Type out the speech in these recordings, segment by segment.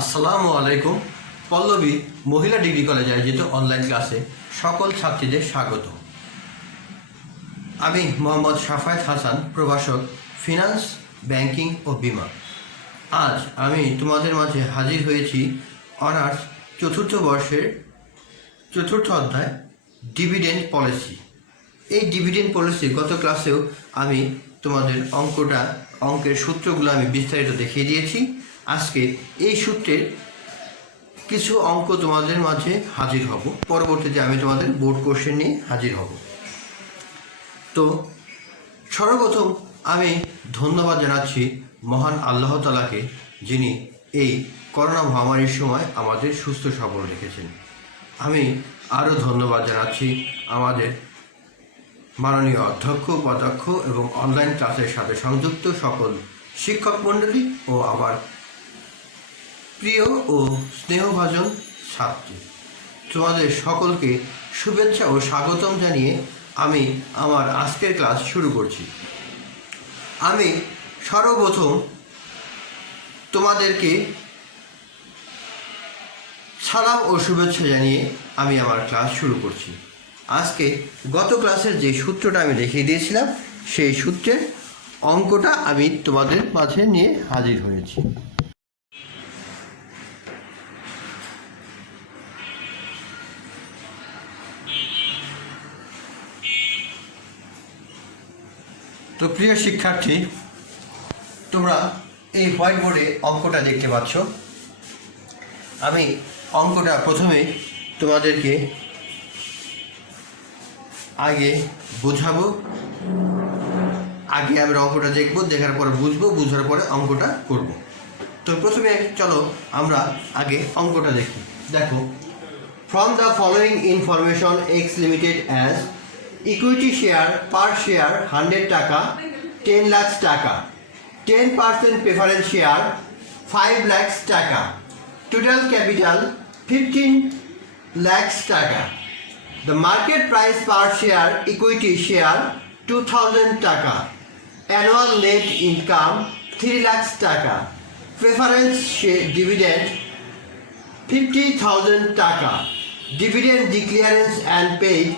আসসালামু আলাইকুম। পল্লবী মহিলা ডিগ্রি কলেজে আয়োজিত অনলাইন ক্লাসে সকল ছাত্রীদের স্বাগত। আমি মোহাম্মদ শাফায়েত হাসান, প্রভাষক, ফিনান্স, ব্যাংকিং ও বিমা। আজ আমি তোমাদের মাঝে হাজির হয়েছি অনার্স চতুর্থ বর্ষের চতুর্থ অধ্যায় ডিভিডেন্ড পলিসি। এই ডিভিডেন্ড পলিসি গত ক্লাসেও আমি তোমাদের অঙ্কের সূত্রগুলো আমি বিস্তারিত দেখিয়ে দিয়েছি। আজকে এই সূত্রের কিছু অঙ্ক তোমাদের মাঝে হাজির হব। পরবর্তীতে আমি তোমাদের বোর্ড কোশ্চেন নিয়ে হাজির হব। তো সর্বপ্রথম আমি ধন্যবাদ জানাচ্ছি মহান আল্লাহ তাআলাকে, যিনি এই করোনা মহামারীর সময় আমাদের সুস্থ সবল রেখেছেন। আমি আরও ধন্যবাদ জানাচ্ছি আমাদের মাননীয় অধ্যক্ষ, উপাধ্যক্ষ এবং অনলাইন ক্লাসের সাথে সংযুক্ত সকল শিক্ষক মণ্ডলী ও আমার প্রিয় ও স্নেহভাজন ছাত্রী। তোমাদের সকলকে শুভেচ্ছা ও স্বাগতম জানিয়ে আমি আমার আজকের ক্লাস শুরু করছি। আমি সর্বপ্রথম তোমাদেরকে সালাম ও শুভেচ্ছা জানিয়ে আমি আমার ক্লাস শুরু করছি। আজকে গত ক্লাসের যে সূত্রটা আমি দেখিয়ে দিয়েছিলাম, সেই সূত্রের অঙ্কটা আমি তোমাদের মাঝে নিয়ে হাজির হয়েছি। তো প্রিয় শিক্ষার্থী, তোমরা এই হোয়াইট বোর্ডে অঙ্কটা দেখতে পাচ্ছ। আমি অঙ্কটা প্রথমে তোমাদেরকে আগে বোঝাবো, আগে আমরা অঙ্কটা দেখবো, দেখার পর বুঝবো, বুঝার পরে অঙ্কটা করব। তো প্রথমে চলো আমরা আগে অঙ্কটা দেখি। দেখো, from the following information x limited as equity share per share 100 টাকা 10 লাখ টাকা, 10% প্রেফারেন্স শেয়ার 5 লাখ টাকা, টোটাল ক্যাপিটাল 15 লাখ টাকা। The market price per share equity share 2000 টাকা, annual net income 3 লাখ টাকা, preference dividend 50,000 টাকা, dividend declarance and paid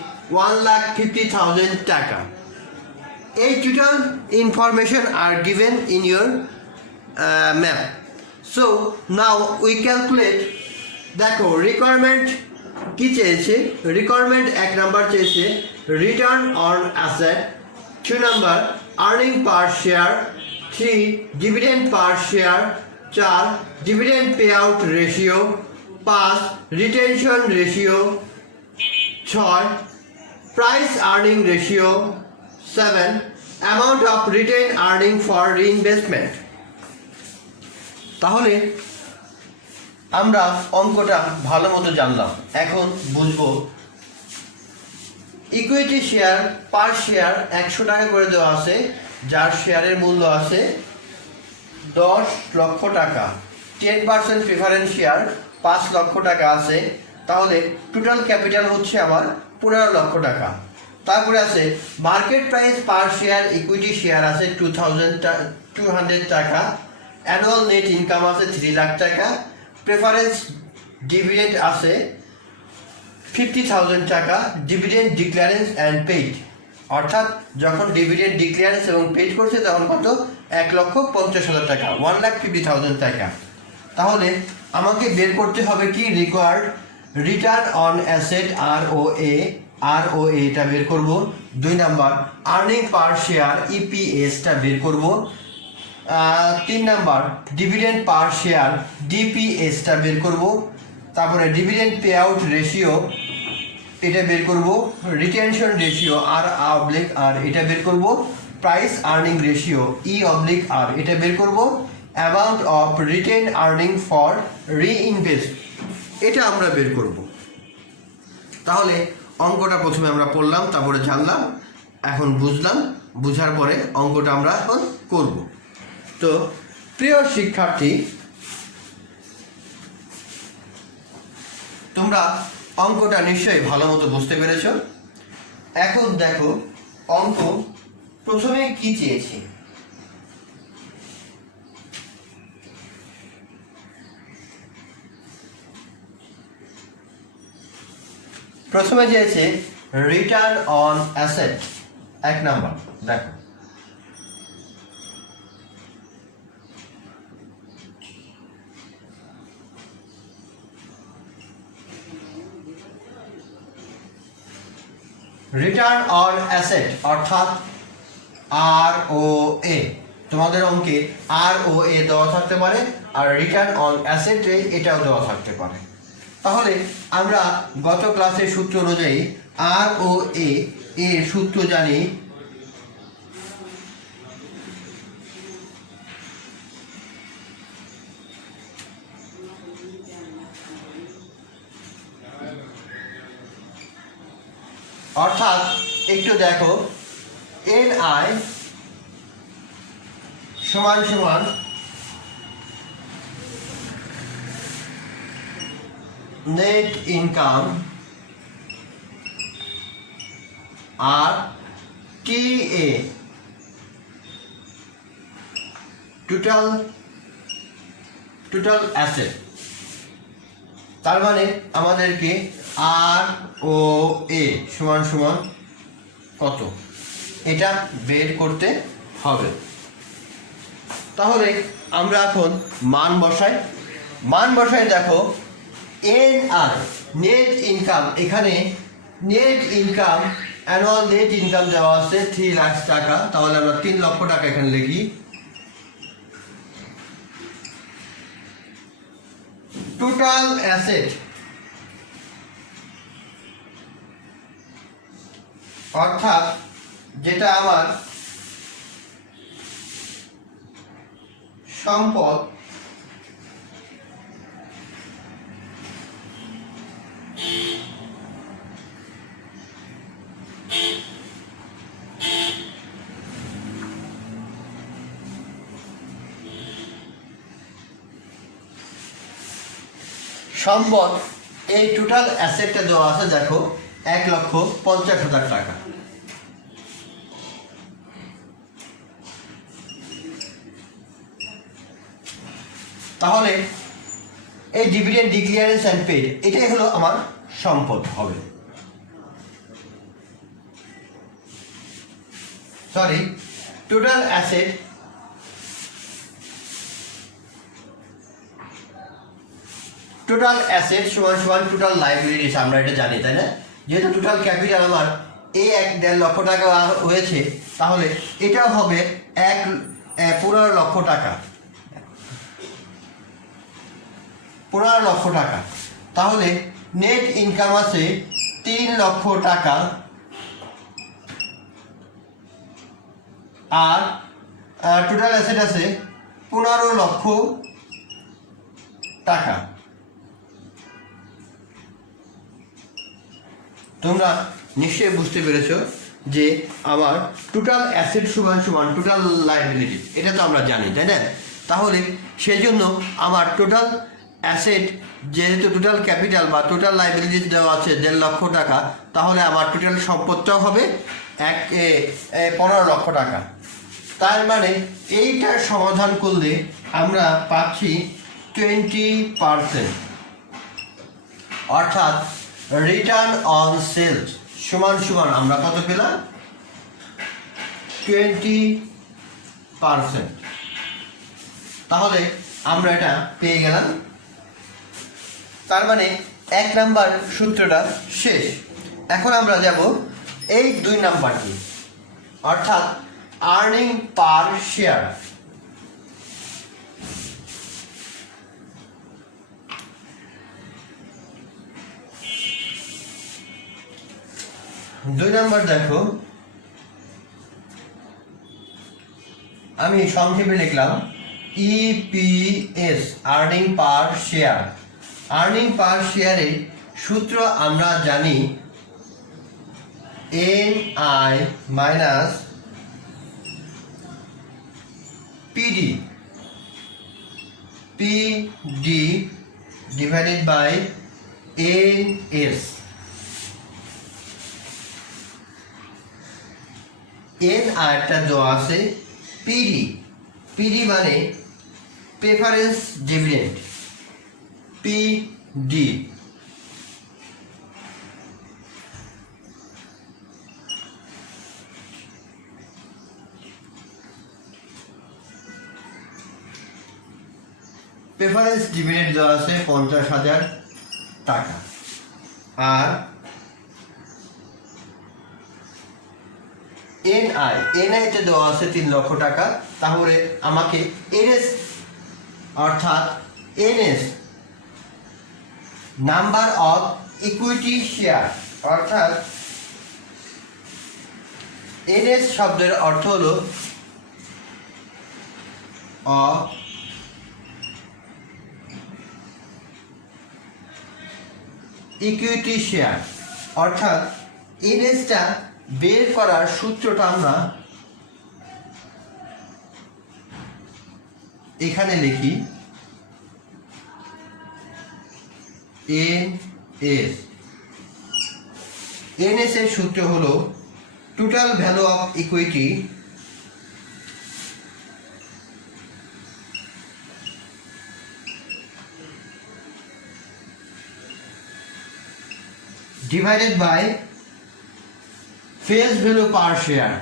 1,50,000 টাকা. A total information are given in your map. So now we calculate. দেখো, requirement কি চেয়েছে? Requirement 1 number চেয়েছে return on asset, 2 number earning per share, 3 dividend per share, 4 dividend pay out ratio, 5 retention ratio, 6 price earning ratio, 7 amount of written earning for reinvestment. তাহলে আমরা অঙ্কটা ভালো মতো জানলাম। এখন বুঝবো ইকুইটি শেয়ার পার শেয়ার 100 টাকা করে দেওয়া আছে, যার শেয়ারের মূল্য আছে 10 লক্ষ টাকা, 10% প্রেফারেন্স শেয়ার 5 লক্ষ টাকা আছে। তাহলে টোটাল ক্যাপিটাল হচ্ছে আমার 15 লক্ষ টাকা। তারপরে আছে market price per share equity share আছে 200 টাকা, অ্যানুয়াল নেট ইনকাম আছে 3 লাখ টাকা, প্রেফারেন্স ডিভিডেন্ড আছে 50,000 টাকা, ডিভিডেন্ড ডিক্লারেন্স অ্যান্ড পেইড, অর্থাৎ যখন ডিভিডেন্ড ডিক্লারেন্স এবং পেইড করছে তখন কত? 1,50,000 টাকা, 1,50,000 টাকা। তাহলে আমাকে বের করতে হবে কি? Required return on asset ROA টা বের করব। 2 নাম্বার আর্নিং পার শেয়ার EPSটা বের করব। 3 নাম্বার ডিভিডেন্ড পার শেয়ার DPSটা বের করব। তারপরে ডিভিডেন্ড পে আউট রেশিও এটা বের করব। রিটেনশন রেশিও R/R এটা বের করব। প্রাইস আর্নিং রেশিও E/R এটা বের করব। Amount of written earning for reinvest এটা আমরা বের করব। তাহলে অঙ্কটা প্রথমে আমরা পড়লাম, তারপরে জানলাম, এখন বুঝলাম, বুঝার পরে অঙ্কটা আমরা এখন করব। তো প্রিয় শিক্ষার্থী, তোমরা অঙ্কটা নিশ্চয়ই ভালো মতো বুঝতে পেরেছ। এখন দেখো, অঙ্ক প্রথমে কি চেয়েছে? প্রথমে চেয়েছে রিটার্ন অন অ্যাসেট, 1 নাম্বার। দেখো রিটার্ন অন অ্যাসেট অর্থাৎ ROA, তোমাদের অঙ্কে ROA দেওয়া থাকতে পারে, আর রিটার্ন অন অ্যাসেটে এটাও দেওয়া থাকতে পারে। তাহলে আমরা গত ক্লাসের সূত্র অনুযায়ী ROA এর সূত্র জানি অর্থাৎ একটু দেখো NI সমান সমান নেট ইনকাম আর TA টোটাল অ্যাসেট। তার মানে আমাদেরকে ROA সমান সমান কত এটা বের করতে হবে। তাহলে আমরা এখন মান বসাই। দেখো NI নেট ইনকাম, এখানে net income annual net income দেওয়া আছে 3 লাখ টাকা, তাহলে আমরা 3 লক্ষ টাকা এখানে লিখি। টোটাল অ্যাসেট অর্থাৎ যেটা আমার সম্পদ, এই টোটাল অ্যাসেটটা দেওয়া আছে দেখো 1,50,000 টাকা। তাহলে এই ডিভিডেন্ড ডিক্লিয়ারেন্স অ্যান্ড পেড এটাই হলো আমার সম্পদ হবে। সরি, টোটাল অ্যাসেট সমান সমান টোটাল লাইবিলিটিস, আমরা এটা জানি তাই না? যেহেতু টোটাল ক্যাপিটাল আমার এই 1.5 লক্ষ টাকা হয়েছে, তাহলে এটাও হবে 15 লক্ষ টাকা। 15 লক্ষ টাকা। তাহলে নেট ইনকাম আছে 3 লক্ষ টাকা আর টোটাল অ্যাসেট আছে 15 লক্ষ টাকা। তোমরা নিশ্চয়ই বুঝতে পেরেছ যে আমার টোটাল অ্যাসেট সমান সমান টোটাল লাইবিলিটি, এটা তো আমরা জানি তাই না? তাহলে সেজন্য আমার টোটাল অ্যাসেট যেহেতু টোটাল ক্যাপিটাল বা টোটাল লাইবিলিটি দেওয়া আছে 1.5 লক্ষ টাকা, তাহলে আমার টোটাল সম্পদটাও হবে 15 লক্ষ টাকা। তার মানে এইটার সমাধান করলে আমরা পাচ্ছি 20%, অর্থাৎ রিটার্ন অন সেলস সমান সমান আমরা কত পেলাম? 20%। তাহলে আমরা এটা পেয়ে গেলাম। তার মানে 1 নাম্বার সূত্রটা শেষ। এখন আমরা যাব এই 2 নাম্বারটি, অর্থাৎ আর্নিং পার শেয়ার। দুই নাম্বার দেখো, আমি সংক্ষেপে লিখলাম EPS, earning per share. Earning per শেয়ারের সূত্র আমরা জানি NI minus PD divided by NS। NIটা দেওয়া আছে PD মানে preference dividend, PD preference dividend দেওয়া আছে 50,000 টাকা। আর এনআইতে দেওয়া আছে 3 লক্ষ টাকা। তাহলে আমাকে এনএস অর্থাৎ NS number of equity share অর্থাৎ এনএস শব্দের অর্থ হলো ইকুইটি শেয়ার, অর্থাৎ এনএসটা বের করার সূত্রটা আমরা এখানে লিখি। এনএস এর সূত্র হলো total value of equity divided by face value per share।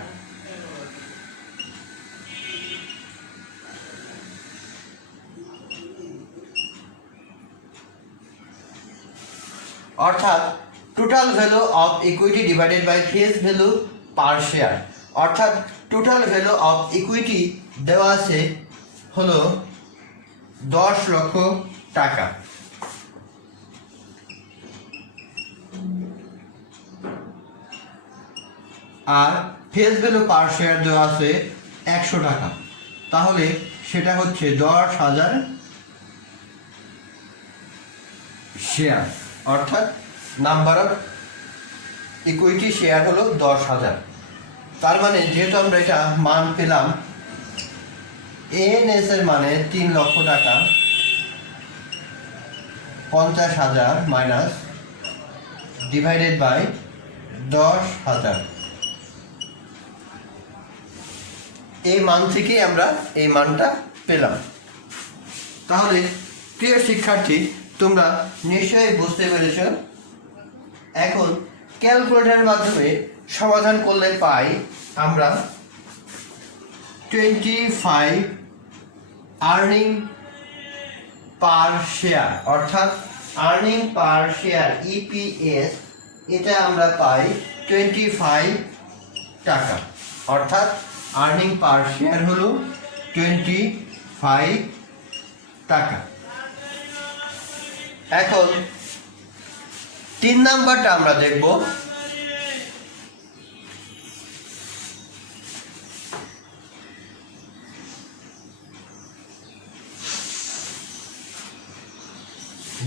অর্থাৎ total value of equity divided by face value per share, অর্থাৎ টোটাল ভ্যালু অফ ইকুইটি দেওয়া আছে হলো 10 লক্ষ টাকা। আর ফেস ভ্যালু পার শেয়ার দেওয়া আছে 100 টাকা। তাহলে সেটা হচ্ছে 10,000 শেয়ার, অর্থাৎ নাম্বার অফ ইকুইটি শেয়ার হলো 10,000। তার মানে যেহেতু আমরা এটা মান পেলাম, এনএস এর মানে 3 লক্ষ টাকা, 50,000 মাইনাস ডিভাইডেড বাই 10,000। এই মান থেকেই আমরা এই মানটা পেলাম। তাহলে প্রিয় শিক্ষার্থী, তোমরা নিশ্চয়ই বুঝতে পেরেছ। এখন ক্যালকুলেটরের মাধ্যমে সমাধান করলে পাই আমরা 25 আর্নিং পার শেয়ার, অর্থাৎ আর্নিং পার শেয়ার ইপিএস, এটা আমরা পাই 25 টাকা, অর্থাৎ আর্নিং পার শেয়ার হলো 25 টাকা। এখন 3 নাম্বারটা আমরা দেখব।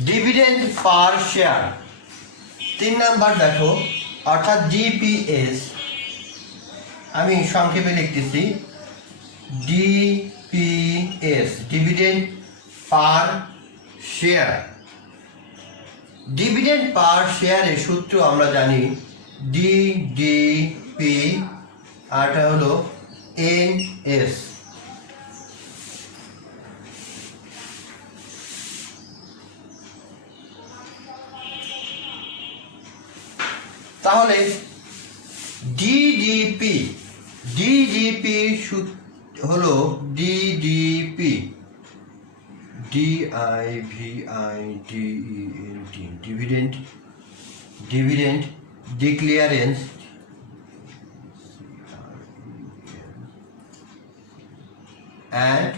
ডিভিডেন্ড পার শেয়ার 3 নাম্বার দেখো, অর্থাৎ ডিপিএস, আমি সংক্ষেপে লিখতেছি DPS, dividend per share. Dividend per শেয়ারের সূত্র আমরা জানি ডিডিপি, আর এটা হলো এনএস। তাহলে ডিডিপি হলো DDP, dividend declarance and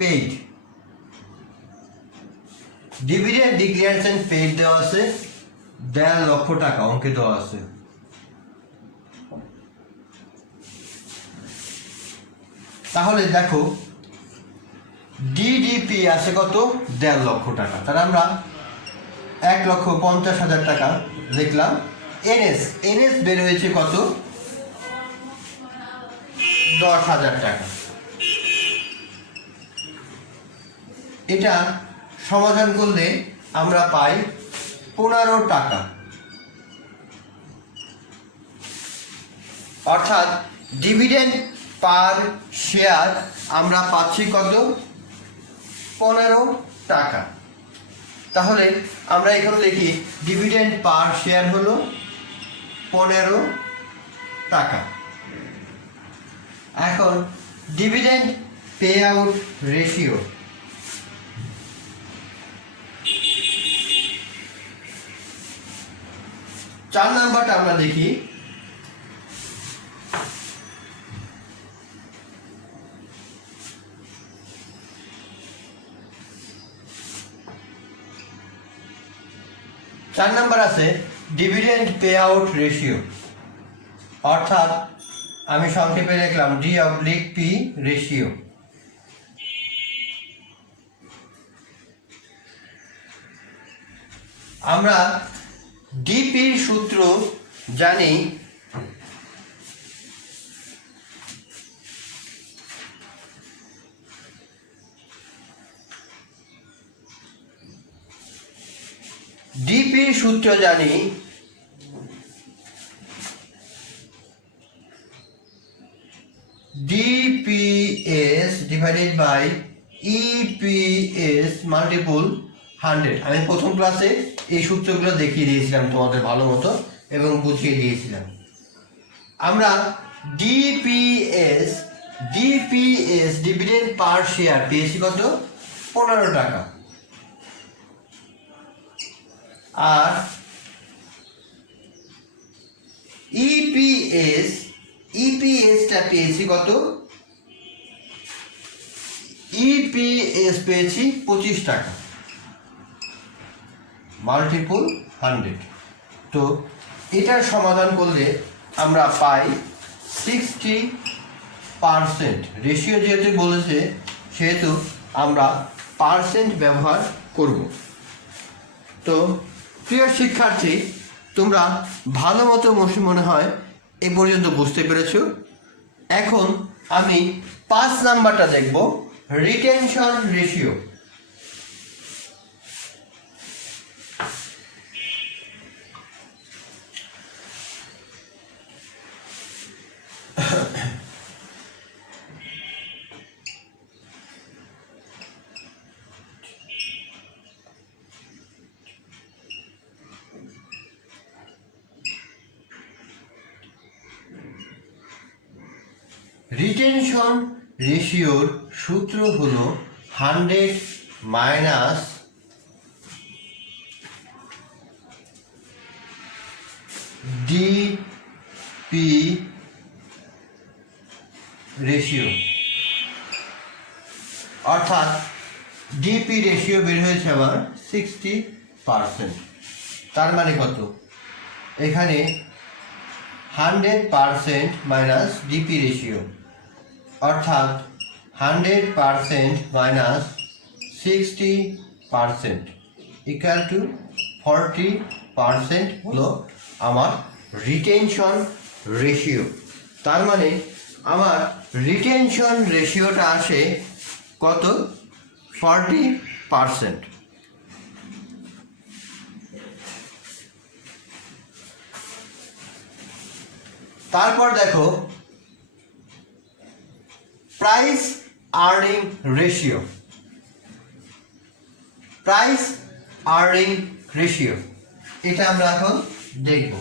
paid। Dividend declarance and paid দেওয়া আছে 1.5 লক্ষ টাকা, অঙ্কে দেওয়া আছে। তাহলে দেখো ডিডিপি আছে কত, 1.5 লক্ষ টাকা। তাহলে আমরা 1,50,000 টাকা লিখলাম। এনএস বের হয়েছে কত, 10,000 টাকা। এটা সমাধান করলে আমরা পাই 15 টাকা, অর্থাৎ ডিভিডেন্ড পার শেয়ার আমরা পাচ্ছি কত, 15 টাকা। তাহলে আমরা এখানে লিখি ডিভিডেন্ড পার শেয়ার হলো 15 টাকা। এখন ডিভিডেন্ড পে আউট রেশিও, 4 নাম্বারটা আমরা দেখি। চার নাম্বার আছে ডিভিডেন্ড পে আউট রেশিও, অর্থাৎ আমি সংক্ষেপে লিখলাম D/P রেশিও। আমরা ডিপির সূত্র জানি DPS divided by EPS multiple 100। আমি প্রথম ক্লাসে এই সূত্রগুলো দেখিয়ে দিয়েছিলাম তোমাদের ভালো মতো এবং বুঝিয়ে দিয়েছিলাম। আমরা ডিপিএস ডিভিডেন্ড পার শেয়ার পেয়েছি কত? 15 টাকা। আর ইপিএসটা পেয়েছি কত? ইপিএস পেয়েছি 25 টাকা মাল্টিপুল 100। তো এটার সমাধান করলে আমরা পাই 60%। রেশিও যেহেতু বলেছে সেহেতু আমরা পার্সেন্ট ব্যবহার করব। তো প্রিয় শিক্ষার্থী, তোমরা ভালো মতো মনে হয় এ পর্যন্ত বুঝতে পেরেছো। এখন আমি 5 নাম্বারটা দেখব, রিটেনশন রেশিও। রিটেনশন রেশিওর সূত্র হলো 100 মাইনাস ডিপি রেশিও, অর্থাৎ ডিপি রেশিও বের হয়েছে আমার 60%। তার মানে কত? এখানে 100% মাইনাস ডিপি রেশিও, অর্থাৎ 100% মাইনাস 60% ইকুয়াল টু 40% হলো আমার রিটেনশন রেশিও। তার মানে আমার রিটেনশন রেশিওটা আসে কত? 40%। তারপর দেখো প্রাইস আর্নিং রেশিও। এটা আমরা এখন দেখব।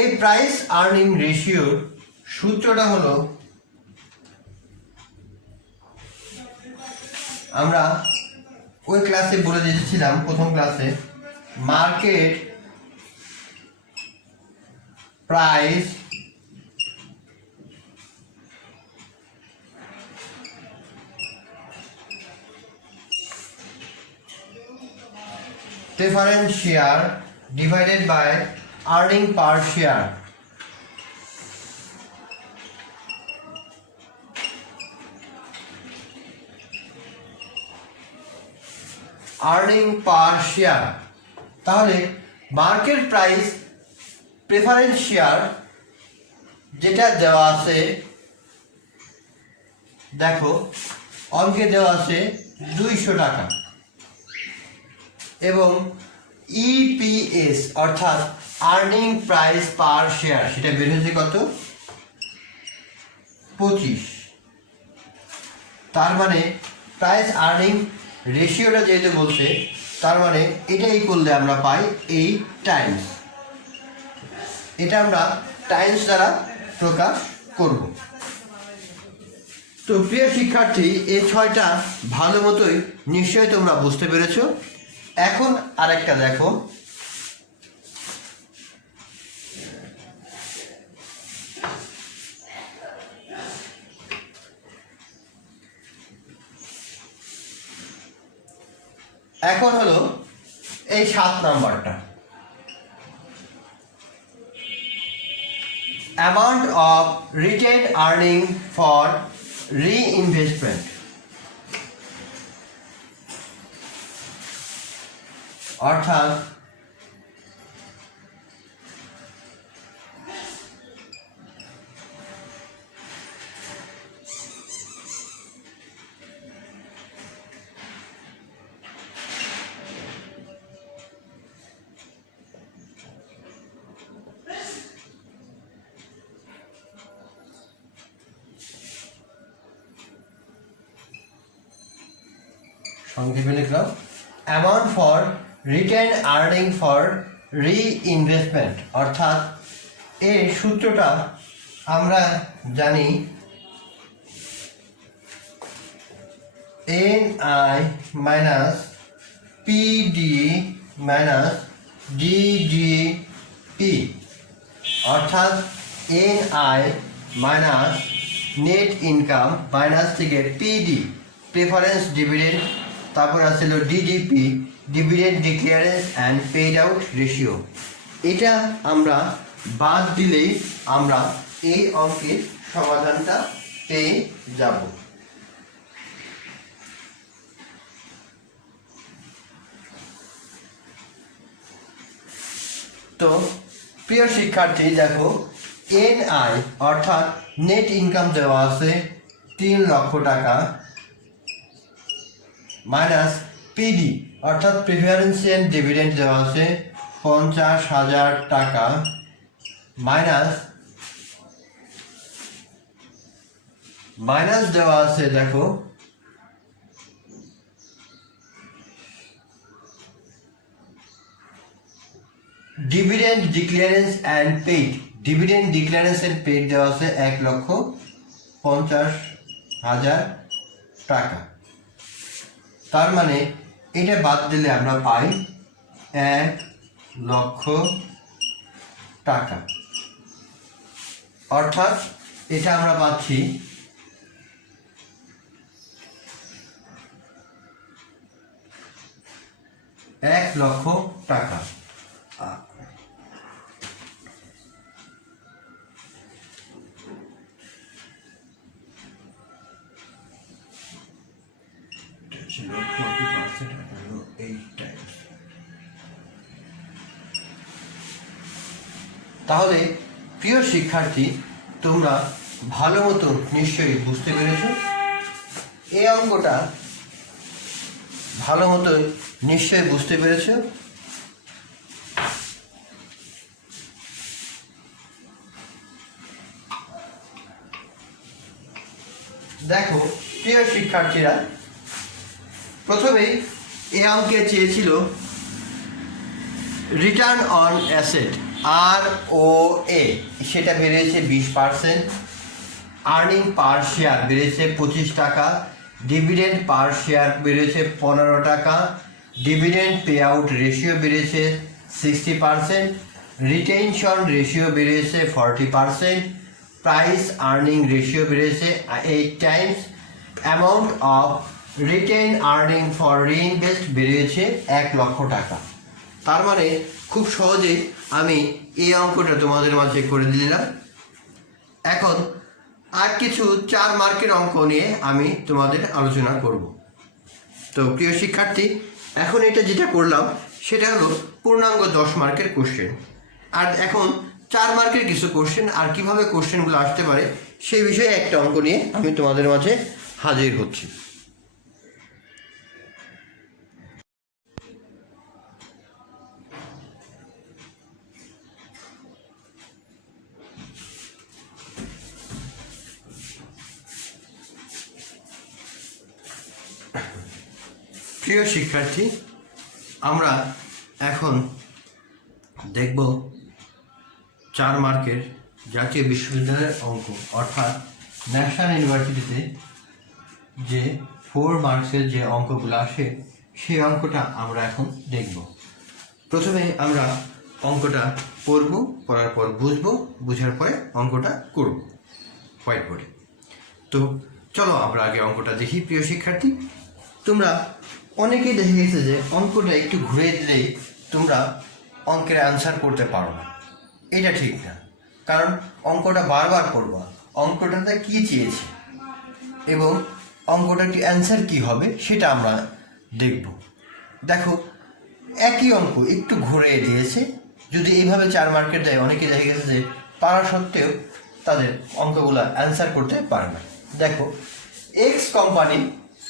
এই প্রাইস আর্নিং রেশিওর সূত্রটা হলো, আমরা ওই ক্লাসে বলে দিয়েছিলাম প্রথম ক্লাসে, market price preference share divided by earning per share. Earning per share. তাহলে মার্কেট প্রাইস প্রেফারেন্স শেয়ার যেটা দেওয়া আছে, দেখো অঙ্কে দেওয়া আছে 200 টাকা, এবং ইপিএস অর্থাৎ আর্নিং প্রাইস পার শেয়ার সেটা বের হয়েছে কত, 25। তার মানে প্রাইস আর্নিং রেশিওটা যেহেতু বলছে, তার মানে এটাই করলে আমরা পাই এই টাইমস, এটা আমরা টাইমস দ্বারা প্রকাশ করব। তো প্রিয় শিক্ষার্থী, এই 6টা ভালো মতোই নিশ্চয়ই তোমরা বুঝতে পেরেছো। এখন আরেকটা দেখো, এখন হলো এই 7 নাম্বারটা, amount of retained earning for reinvestment, অর্থাৎ সংক্ষেপে লিখলাম amount for retain earning for reinvestment, অর্থাৎ এর সূত্রটা আমরা জানি NI minus PD minus DDP, অর্থাৎ NI minus net income minus থেকে PD প্রেফারেন্স ডিভিডেন্ড, তারপর আসছিল DDP dividend declarance and paid out ratio. এটা আমরা বাদ দিলেই আমরা এই অঙ্কের সমাধানটা পেয়ে যাব। তো প্রিয় শিক্ষার্থী দেখো, NI অর্থাৎ নেট ইনকাম দেওয়া আছে 3 লক্ষ টাকা, মাইনাস পিডি অর্থাৎ প্রিফারেন্সিয়াল ডিভিডেন্ড দেওয়া আছে 50,000 টাকা, মাইনাস দেওয়া আছে দেখো dividend declarance and paid, dividend declarance and paid দেওয়া আছে 1,50,000 টাকা। তার মানে এটা বাদ দিলে আমরা পাই 1 লক্ষ টাকা, অর্থাৎ এটা আমরা পাচ্ছি 1 লক্ষ টাকা। তাহলে প্রিয় শিক্ষার্থী, তোমরা ভালো মতো নিশ্চয়ই বুঝতে পেরেছ। এই অঙ্কটা ভালো মতো নিশ্চয়ই বুঝতে পেরেছ। দেখো প্রিয় শিক্ষার্থীরা, প্রথমেই এই অঙ্কে চেয়েছিল রিটার্ন অন অ্যাসেট ROA, সেটা বেড়েছে 20%, আর্নিং পার শেয়ার বেড়েছে 25 টাকা, ডিভিডেন্ড পার শেয়ার বেড়েছে 15 টাকা, ডিভিডেন্ড পে আউট রেশিও বেড়েছে 60%, রিটেনশন রেশিও বেড়েছে 40%, প্রাইস আর্নিং রেশিও বেড়েছে 8 Times, amount of written earning for reinvest বেড়েছে 1 লক্ষ টাকা। তার মানে খুব সহজেই আমি এই অঙ্কটা তোমাদের মাঝে করে দিলাম। এখন আর কিছু 4 মার্কের অঙ্ক নিয়ে আমি তোমাদের আলোচনা করব। তো প্রিয় শিক্ষার্থী, এখন এটা যেটা করলাম সেটা হলো পূর্ণাঙ্গ 10 মার্কের কোশ্চেন। আর এখন 4 মার্কের কিছু কোশ্চেন আর কিভাবে কোশ্চেনগুলো আসতে পারে সেই বিষয়ে একটা অঙ্ক নিয়ে আমি তোমাদের মাঝে হাজির হচ্ছি। প্রিয় শিক্ষার্থী, আমরা এখন দেখব 4 মার্কের জাতীয় বিশ্ববিদ্যালয়ের অঙ্ক, অর্থাৎ ন্যাশনাল ইউনিভার্সিটিতে যে 4 মার্কসের যে অঙ্কগুলো আসে সেই অঙ্কটা আমরা এখন দেখব। প্রথমে আমরা অঙ্কটা পড়ব, পড়ার পর বুঝবো, বুঝার পরে অঙ্কটা করব হোয়াইট বোর্ডে। তো চলো আমরা আগে অঙ্কটা দেখি। প্রিয় শিক্ষার্থী, তোমরা অনেকেই দেখে গেছে যে অঙ্কটা একটু ঘুরে দিলেই তোমরা অঙ্কের অ্যান্সার করতে পারো না। এটা ঠিক না, কারণ অঙ্কটা বারবার করবা, অঙ্কটাতে কী চেয়েছে এবং অঙ্কটার অ্যান্সার কী হবে সেটা আমরা দেখব। দেখো, একই অঙ্ক একটু ঘুরে দিয়েছে, যদি এইভাবে 4 মার্কের দেয় অনেকে দেখে গেছে যে পারা সত্ত্বেও তাদের অঙ্কগুলা অ্যান্সার করতে পারে না। দেখো, x company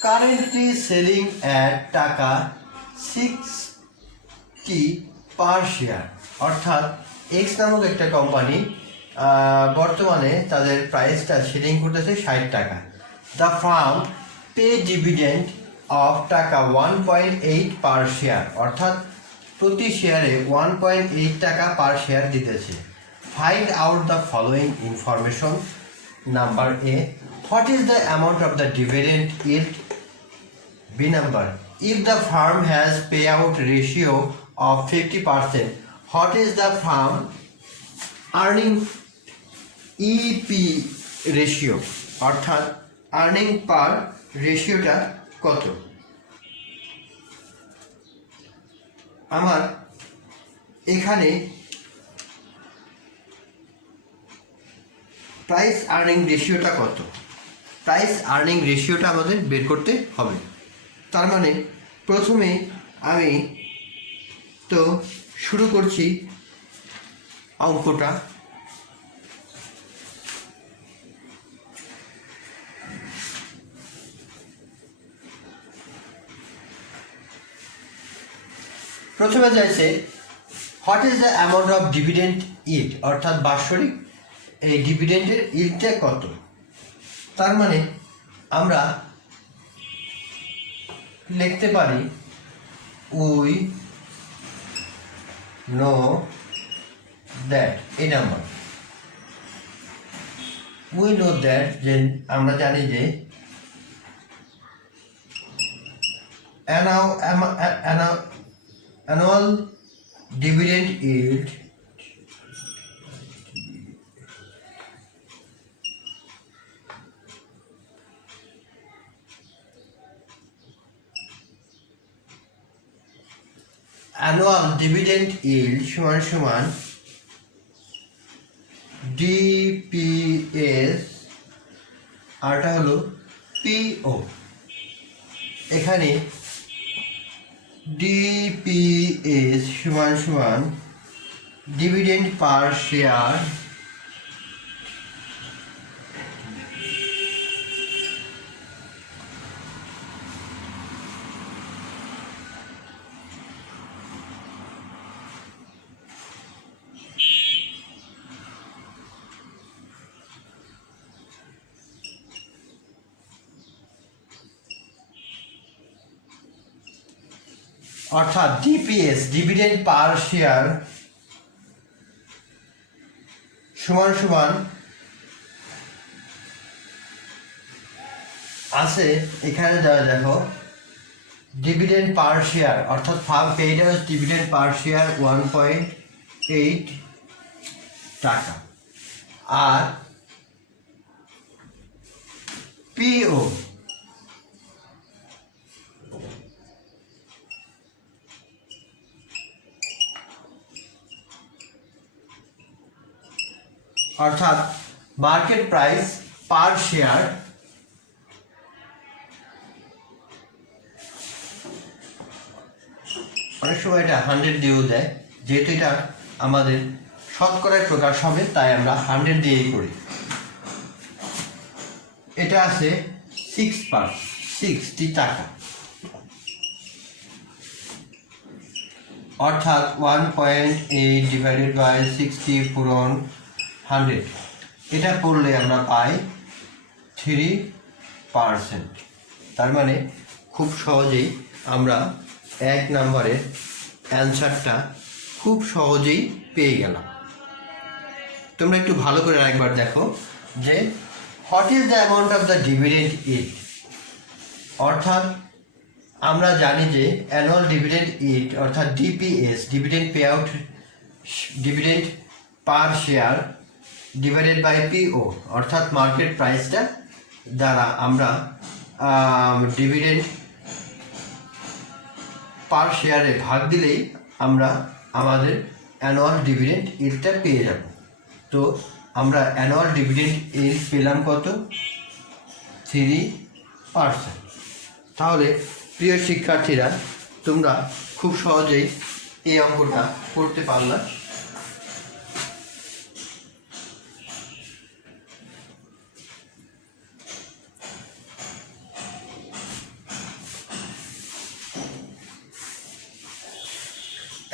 currently selling at টাকা 60 পার শেয়ার, অর্থাৎ এক্স নামক একটা কোম্পানি বর্তমানে তাদের প্রাইসটা সেলিং করতেছে 60 টাকা। The farm pay dividend of টাকা 1.8 পার শেয়ার, অর্থাৎ প্রতি শেয়ারে 1.8 টাকা পার শেয়ার দিতেছে। Find out the following information. Number A, what is the amount of the dividend yield? B number, if the firm has payout ratio of 50%, what is the firm earning EP ratio, অর্থাৎ earning পার রেশিওটা কত? আমার এখানে price earning রেশিওটা কত, price earning রেশিওটা আমাদের বের করতে হবে। তার মানে প্রথমে আমি তো শুরু করছি অঙ্কটা। প্রথমে চাইছে what is the amount of dividend yield, অর্থাৎ বাৎসরিক এই ডিভিডেন্ডের ইল্ডটা কত। তার মানে আমরা লিখতে পারি উই নো দ্যাট, এই নাম্বার উই নো দ্যাট, যে আমরা জানি যে annual dividend yield সমান সমান ডিপিএস, আরটা হলো পিও। এখানে ডিপিএস সমান সমান ডিভিডেন্ড পার শেয়ার অর্থাৎ ডিপিএস ডিভিডেন্ড পার শেয়ার সমান সমান আছে এখানে যারা দেখো ডিভিডেন্ড পার শেয়ার, অর্থাৎ ফার্ম পেইড আস ডিভিডেন্ড পার শেয়ার 1.8 টাকা, আর পিও অর্থাৎ মার্কেট প্রাইস পার শেয়ার অনেক সময় এটা 100 দিয়েও দেয়, যেহেতু এটা আমাদের শতকরায় প্রকাশ হবে, তাই আমরা 100 দিয়েই করি। এটা আছে 60 টাকা, অর্থাৎ 1.8 ডিভাইডেড বাই 60 পূরণ 100, এটা করলে আমরা পাই 3%। তার মানে খুব সহজেই আমরা 1 নম্বরের অ্যান্সারটা খুব সহজেই পেয়ে গেলাম। তোমরা একটু ভালো করে আরেকবার দেখো যে what is the amount of the dividend yield, অর্থাৎ আমরা জানি যে অ্যানুয়াল ডিভিডেন্ড ইট অর্থাৎ DPS, dividend pay out, dividend per share divided by PO, অর্থাৎ মার্কেট প্রাইসটা দ্বারা আমরা ডিভিডেন্ড পার শেয়ারে ভাগ দিলেই আমরা আমাদের অ্যানুয়াল ডিভিডেন্ড ইলটা পেয়ে যাব। তো আমরা অ্যানুয়াল ডিভিডেন্ড ইল পেলাম কত? 3%। তাহলে প্রিয় শিক্ষার্থীরা, তোমরা খুব সহজেই এই অঙ্কটা করতে পারলা।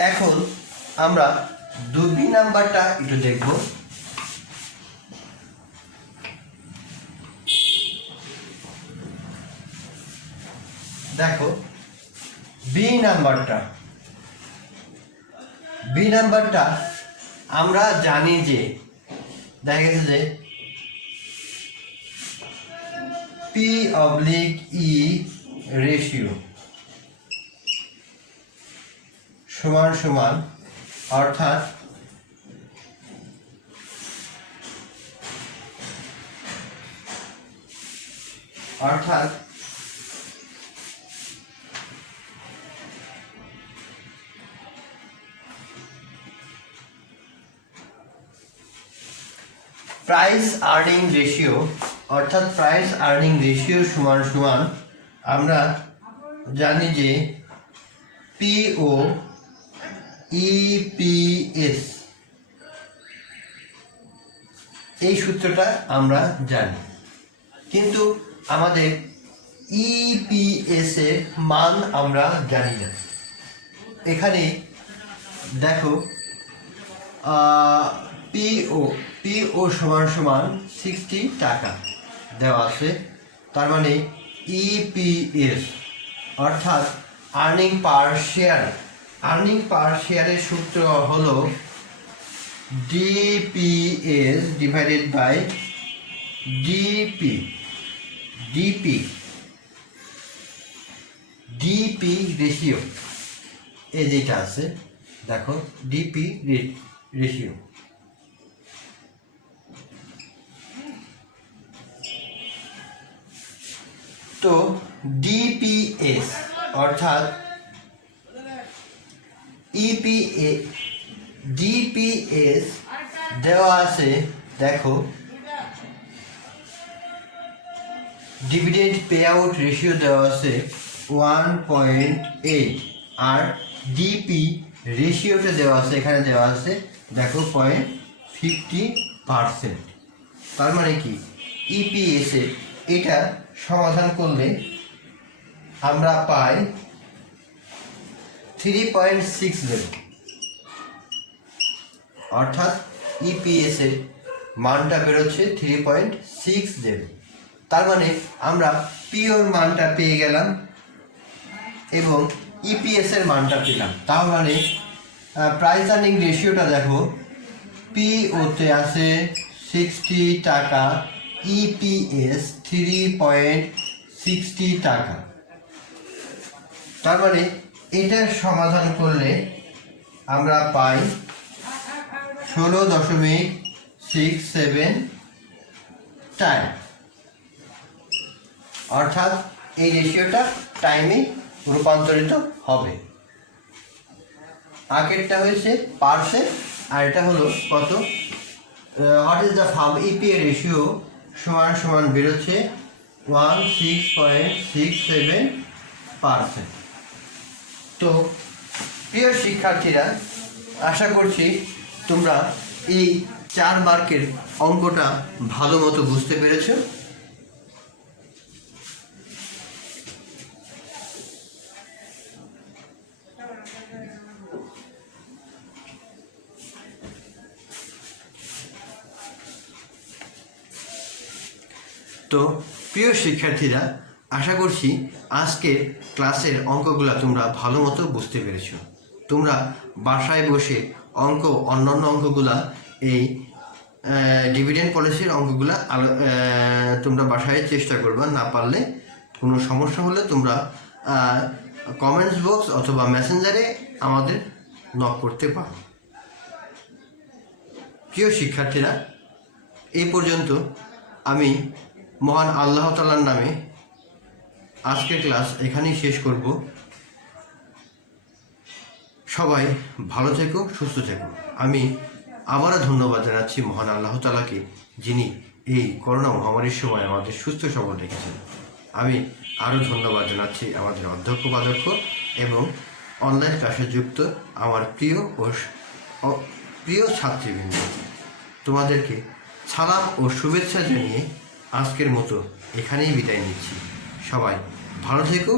এখন আমরা 2 নাম্বারটা একটু দেখব। দেখো বি নাম্বারটা আমরা জানি যে দেখা গেছে যে P/E রেশিও সমান অর্থাৎ প্রাইস আর্নিং রেশিও, অর্থাৎ প্রাইস আর্নিং রেশিও সমান আমরা জানি যে PO EPS, এই সূত্রটা আমরা জানি, কিন্তু আমাদের EPS এর মান আমরা জানি না। এখানে দেখো PO সমান 60 টাকা দেওয়া আছে, তার মানে EPS অর্থাৎ আর্নিং পার শেয়ারের সূত্র হলো DPS divided by DP ratio, এই যেটা আছে দেখো DP রেশিও। তো DPS অর্থাৎ DPS দেওয়া আছে, দেখো ডিভিডেন্ড পে আউট রেশিও দেওয়া আছে 1.8, আর ডিপি রেশিওটা দেওয়া আছে, এখানে দেওয়া আছে দেখো 0.50%। তার মানে কি EPS এ এটা সমাধান করলে আমরা পাই 3.60, অর্থাৎ EPS এর মানটা বেরোচ্ছে 3.60। তার মানে আমরা পিওর মানটা পেয়ে গেলাম এবং EPS এর মানটা পেলাম। তার মানে প্রাইস আর্নিং রেশিওটা দেখো, PO-তে আছে 60 টাকা, EPS 3.60 টাকা। তার মানে এটার সমাধান করলে আমরা পাই 16.67 টাইম, অর্থাৎ এই রেশিওটা টাইমে রূপান্তরিত হবে। আগেরটা হয়েছে পার্সেন্ট, আর এটা হলো কত, what is the farm EPA ratio সমান বেরোচ্ছে 16.67%। তো প্রিয় শিক্ষার্থীরা, আশা করছি তোমরা এই 4 মার্কের অঙ্কটা ভালো মতো বুঝতে পেরেছো? তো প্রিয় শিক্ষার্থীরা, আশা করছি আজকের ক্লাসের অঙ্কগুলো তোমরা ভালো মতো বুঝতে পেরেছো। তোমরা বাসায় বসে অন্যান্য অঙ্কগুলা এই ডিভিডেন্ড পলিসির অঙ্কগুলা তোমরা বাসায় চেষ্টা করবা। না পারলে কোনো সমস্যা হলে তোমরা কমেন্টস বক্স অথবা মেসেঞ্জারে আমাদের নক করতে পারো। প্রিয় শিক্ষার্থীরা, এই পর্যন্ত আমি মহান আল্লাহ তাআলার নামে আজকের ক্লাস এখানেই শেষ করব। সবাই ভালো থেকো, সুস্থ থেকো। আমি আবারও ধন্যবাদ জানাচ্ছি মহান আল্লাহ তাআলাকে, যিনি এই করোনা মহামারীর সময় আমাদের সুস্থ সবল রেখেছেন। আমি আরও ধন্যবাদ জানাচ্ছি আমাদের অধ্যক্ষ উপাধ্যক্ষ এবং অনলাইন ক্লাসে যুক্ত আমার প্রিয় ছাত্রীবৃন্দ। তোমাদেরকে সালাম ও শুভেচ্ছা জানিয়ে আজকের মতো এখানেই বিদায় নিচ্ছি। সবাই ভালো থেকো,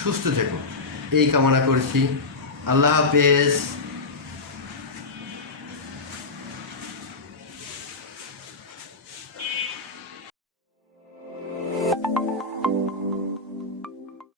সুস্থ থেকো, এই কামনা করছি। আল্লাহ হাফেজ।